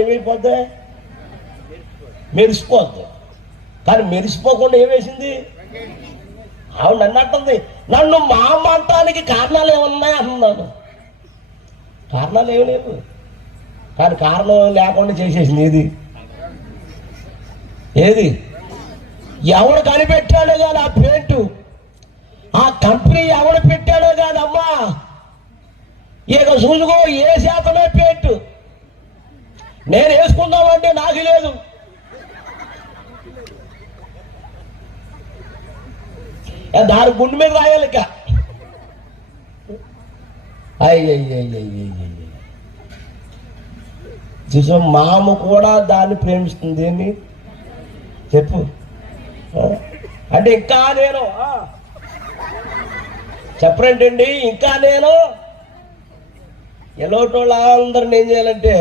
ఏమైపోద్ది? మెరిసిపోద్ది. కానీ మెరిసిపోకుండా ఏమేసింది? ఆవిడ నన్ను అంటుంది, నన్ను మా అమ్మ అంటానికి కారణాలు ఏమన్నాయి అంటున్నాను. కారణాలు ఏమి లేవు, కానీ కారణం లేకుండా చేసేసింది. ఏది ఎవడు కనిపెట్టాడో కాదు ఆ పెయింట్, ఆ కంపెనీ ఎవడు పెట్టాడో కాదమ్మా. ఇక చూసుకో ఏ శాతమే పెయింట్. నేను వేసుకుందామంటే నాకు లేదు. దాని గుండె మీద రాయాలి. ఇక చూసా మామ కూడా దాన్ని ప్రేమిస్తుంది. ఏమి చెప్పు అంటే ఇంకా నేను చెప్పరేంటండి, ఇంకా నేను ఎలోటోళ్ళందరిని ఏం చేయాలంటే